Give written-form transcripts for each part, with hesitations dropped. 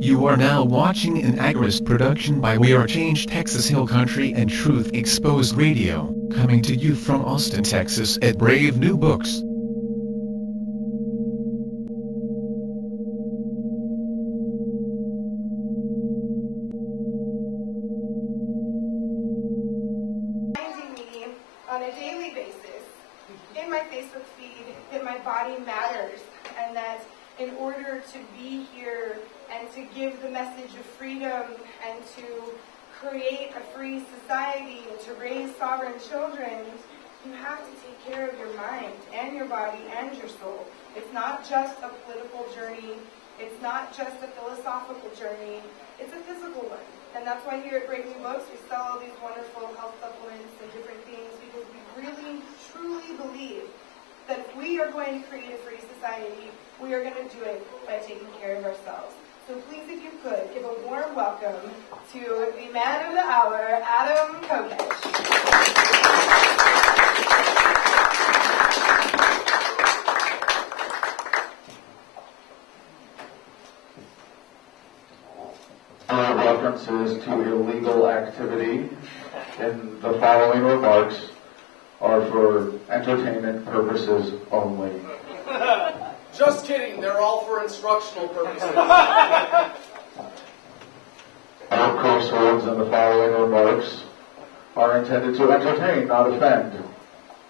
You are now watching an Agorist production by We Are Change Texas Hill Country and Truth Exposed Radio, coming to you from Austin, Texas at Brave New Books. On a daily basis, in my Facebook feed, that my body matters, and that in order to be here and to give the message of freedom and to create a free society and to raise sovereign children, you have to take care of your mind and your body and your soul. It's not just a political journey. It's not just a philosophical journey. It's a physical one. And that's why here at Brave New Books we sell all these wonderful health supplements and different things, because we really, truly believe that if we are going to create a free society, we are going to do it by taking care of ourselves. So please, if you could, give a warm welcome to the man of the hour, Adam Kokesh. References to illegal activity in the following remarks are for entertainment purposes only. Just kidding, they're all for instructional purposes. All curse words in the following remarks are intended to entertain, not offend.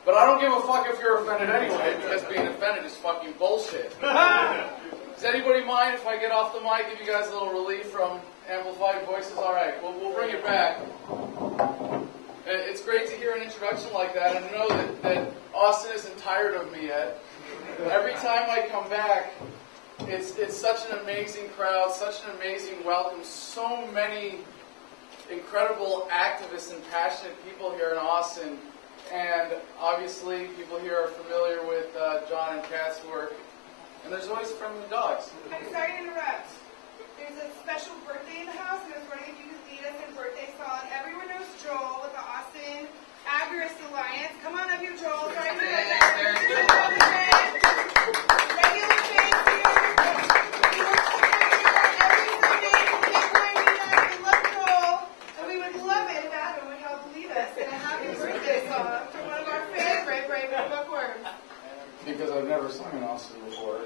But I don't give a fuck if you're offended anyway, because being offended is fucking bullshit. Does anybody mind if I get off the mic, give you guys a little relief from amplified voices? All right, well, we'll bring it back. It's great to hear an introduction like that and know that Austin isn't tired of me yet. Every time I come back, it's such an amazing crowd, such an amazing welcome, so many incredible activists and passionate people here in Austin. And obviously, people here are familiar with John and Kat's work. And there's always friendly dogs. I'm sorry to interrupt. There's a special birthday in the house, and I was wondering if you could lead us in birthday song. Everyone knows Joel with the Austin Agorist Alliance. Come on up here, Joel. Sorry to interrupt. Regular fans here. Every Sunday, we get going to we love Joel, and we would love it if Adam would help lead us in a happy birthday song for one of our favorite Brave New Bookworms. Because I've never sung in Austin before.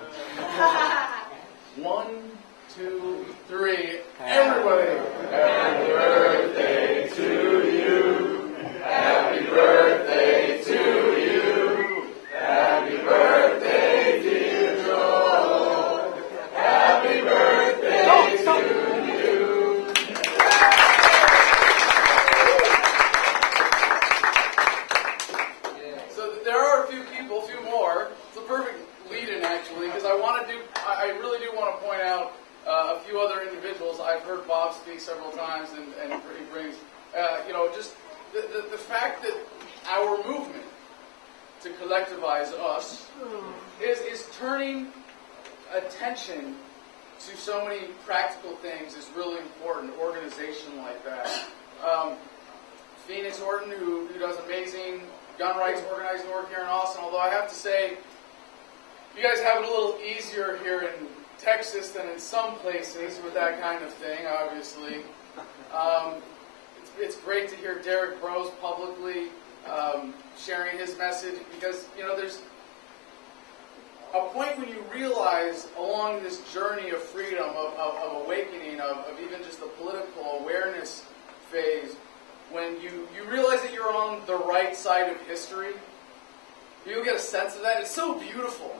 1, 2, 3. Everybody. Happy birthday to you. Happy birthday to you. Happy birthday, dear Joel. Happy birthday to you. So there are a few people, a few more. It's a perfect lead-in, actually, because I really do want to point out a few other individuals. I've heard Bob speak several times, and he brings, just the fact that our movement to collectivize us is turning attention to so many practical things is really important. Organization like that. Phoenix Horton, who does amazing gun rights organizing work here in Austin, although I have to say, you guys have it a little easier here in Texas than in some places with that kind of thing, obviously. It's great to hear Derek Broze publicly sharing his message, because, there's a point when you realize along this journey of freedom, of awakening, of even just the political awareness phase, when you realize that you're on the right side of history. You get a sense of that. It's so beautiful.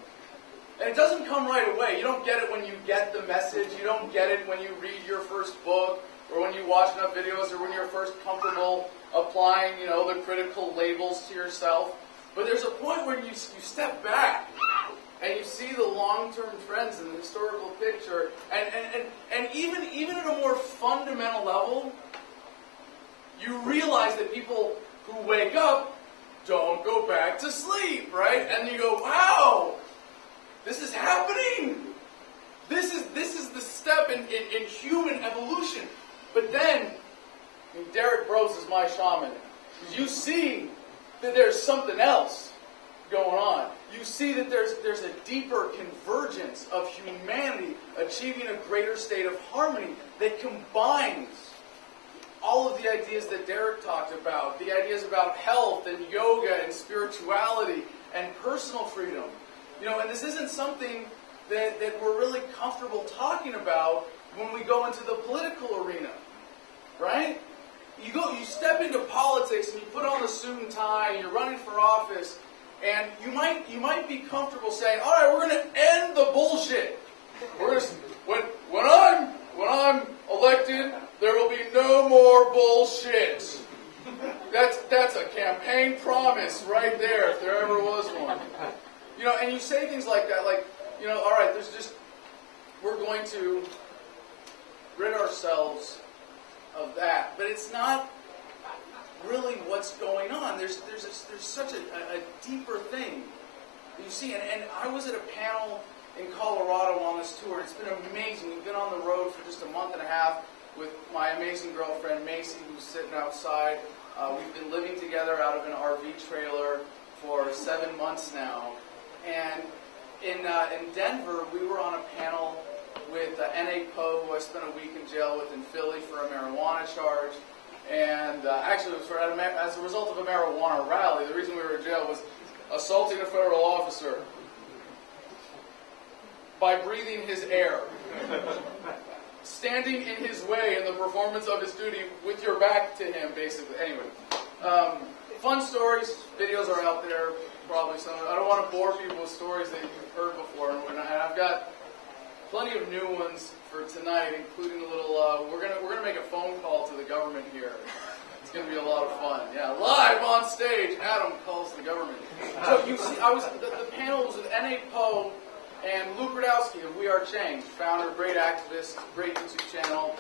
And it doesn't come right away. You don't get it when you get the message. You don't get it when you read your first book, or when you watch enough videos, or when you're first comfortable applying, the critical labels to yourself. But there's a point where you step back and you see the long-term trends in the historical picture, and even at a more fundamental level, you realize that people who wake up don't go back to sleep, right? And you go, wow, this is happening. This is the step in human evolution. But then, Derek Broze is my shaman. You see that there's something else going on. you see that there's a deeper convergence of humanity achieving a greater state of harmony that combines all of the ideas that Derek talked about, the ideas about health and yoga and spirituality and personal freedom. You know, and this isn't something that we're really comfortable talking about when we go into the political arena, right? You step into politics and you put on the suit and tie and you're running for office, and you might be comfortable saying, all right, we're going to end the bullshit. We're gonna, when I'm elected, there will be no more bullshit. That's a campaign promise right there, if there ever was one. You know, and you say things like that, like, you know, all right, we're going to rid ourselves of that, but it's not really what's going on. There's such a deeper thing you see, and I was at a panel in Colorado on this tour. It's been amazing. We've been on the road for just a month and a half with my amazing girlfriend Macy, who's sitting outside. We've been living together out of an RV trailer for 7 months now, and in Denver, we were on a panel with N.A. Poe, who I spent a week in jail with in Philly for a marijuana charge. And actually, it was as a result of a marijuana rally. The reason we were in jail was assaulting a federal officer by breathing his air, standing in his way in the performance of his duty with your back to him, basically. Anyway, fun stories, videos are out there, probably some. I don't want to bore people with stories that you've heard before, and I've got plenty of new ones for tonight, including a little. We're gonna make a phone call to the government here. It's gonna be a lot of fun. Yeah, live on stage, Adam calls the government. So you see, the panel was with N.A. Poe and Luke Radowski of We Are Change, founder, great activist, great YouTube channel,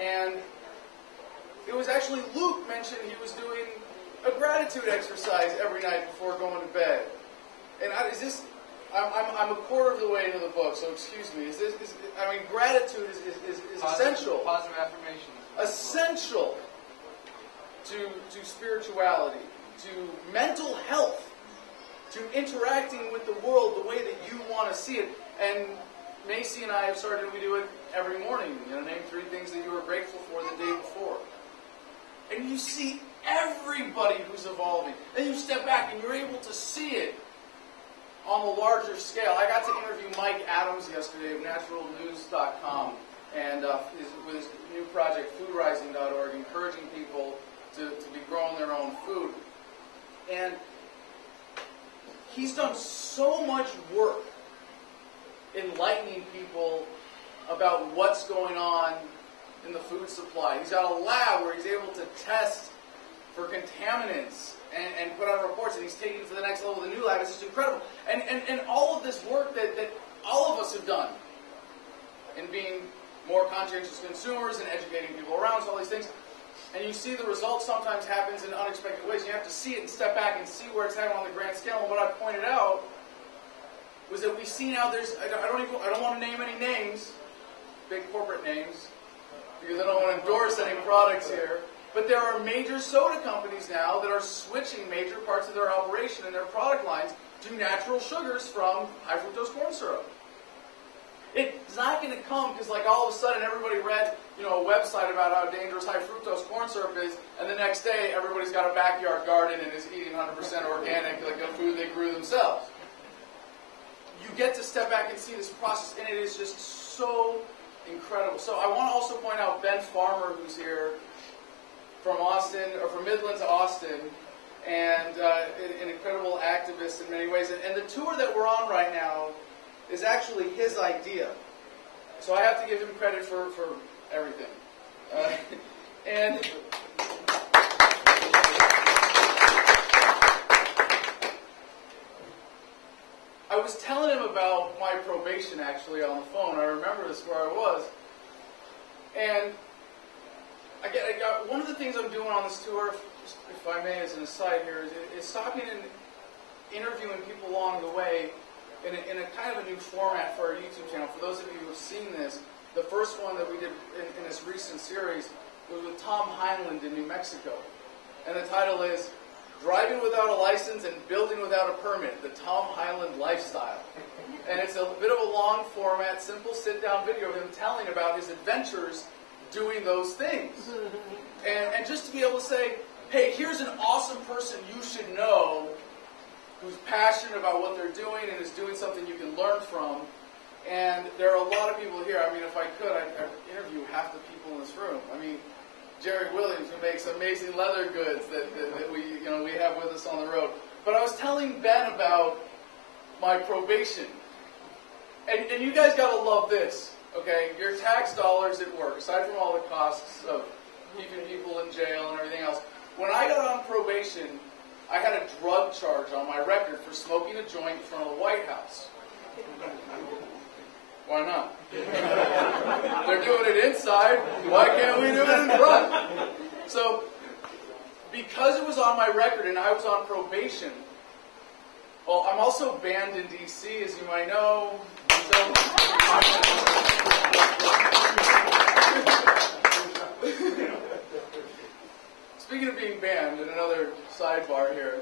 and it was actually Luke mentioned he was doing a gratitude exercise every night before going to bed. And I'm a quarter of the way into the book, so excuse me. Gratitude is essential. Positive affirmation. Essential to spirituality, to mental health, to interacting with the world the way that you want to see it. And Macy and I have started, we do it every morning. You know, name 3 things that you were grateful for the day before. And you see everybody who's evolving. Then you step back and you're able to see it on a larger scale. I got to interview Mike Adams yesterday of naturalnews.com and with his new project, foodrising.org, encouraging people to be growing their own food. And he's done so much work enlightening people about what's going on in the food supply. He's got a lab where he's able to test for contaminants and put out reports, and he's taking it to the next level. The new lab is just incredible. And all of this work that all of us have done in being more conscientious consumers and educating people around us, all these things. And you see the results sometimes happens in unexpected ways. You have to see it and step back and see where it's happening on the grand scale. And what I pointed out was that we see now I don't want to name any names, big corporate names, because I don't want to endorse any products here. But there are major soda companies now that are switching major parts of their operation and their product lines to natural sugars from high fructose corn syrup. It's not going to come because, like, all of a sudden everybody read, a website about how dangerous high fructose corn syrup is, and the next day everybody's got a backyard garden and is eating 100% organic, like the food they grew themselves. You get to step back and see this process, and it is just so incredible. So I want to also point out Ben Farmer, who's here from Austin, or from Midland to Austin, and an incredible activist in many ways. And the tour that we're on right now is actually his idea. So I have to give him credit for everything. And I was telling him about my probation actually on the phone. I remember this where I was. And one of the things I'm doing on this tour, if I may, as an aside here, is stopping and interviewing people along the way in a kind of a new format for our YouTube channel. For those of you who have seen this, the first one that we did in this recent series was with Tom Heinlein in New Mexico. And the title is, Driving Without a License and Building Without a Permit, the Tom Highland Lifestyle. And it's a bit of a long format, simple sit-down video of him telling about his adventures doing those things. And just to be able to say, hey, here's an awesome person you should know who's passionate about what they're doing and is doing something you can learn from. And there are a lot of people here. I mean, if I could, I'd interview half the people in this room. I mean, Jerry Williams, who makes amazing leather goods that we have with us on the road. But I was telling Ben about my probation. And you guys got to love this, okay? Your tax dollars at work, aside from all the costs of keeping people in jail and everything else. When I got on probation, I had a drug charge on my record for smoking a joint in front of the White House. Why not? They're doing it inside. Why can't we do it in front? So, because it was on my record and I was on probation, well, I'm also banned in D.C., as you might know. So, speaking of being banned, and another sidebar here,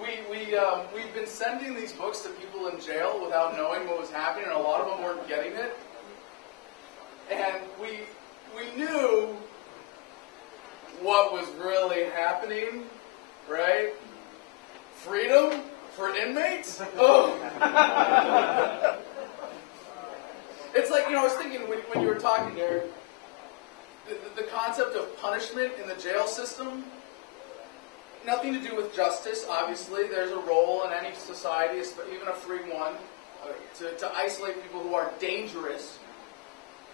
we've been sending these books to people in jail without knowing what was happening, and a lot of them weren't getting it. And we knew what was really happening, right? Freedom for inmates? Oh. It's like, I was thinking when you were talking there, the concept of punishment in the jail system, nothing to do with justice, obviously. There's a role in any society, even a free one, to isolate people who are dangerous.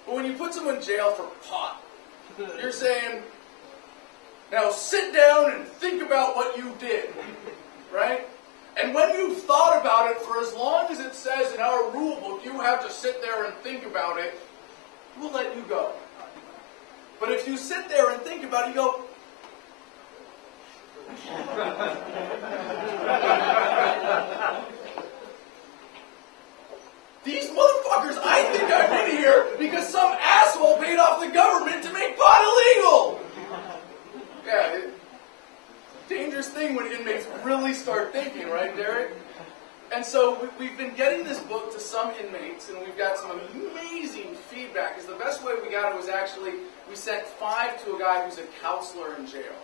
But when you put someone in jail for pot, you're saying, now sit down and think about what you did, right? And when you've thought about it for as long as it says in our rule book, you have to sit there and think about it, we'll let you go. But if you sit there and think about it, you go, these motherfuckers, I think I'm in here because some asshole paid off the government to make pot illegal. Yeah, dangerous thing when inmates really start thinking, right, Derek? And so we've been getting this book to some inmates, and we've got some amazing feedback. Because the best way we got it was actually, we sent 5 to a guy who's a counselor in jail.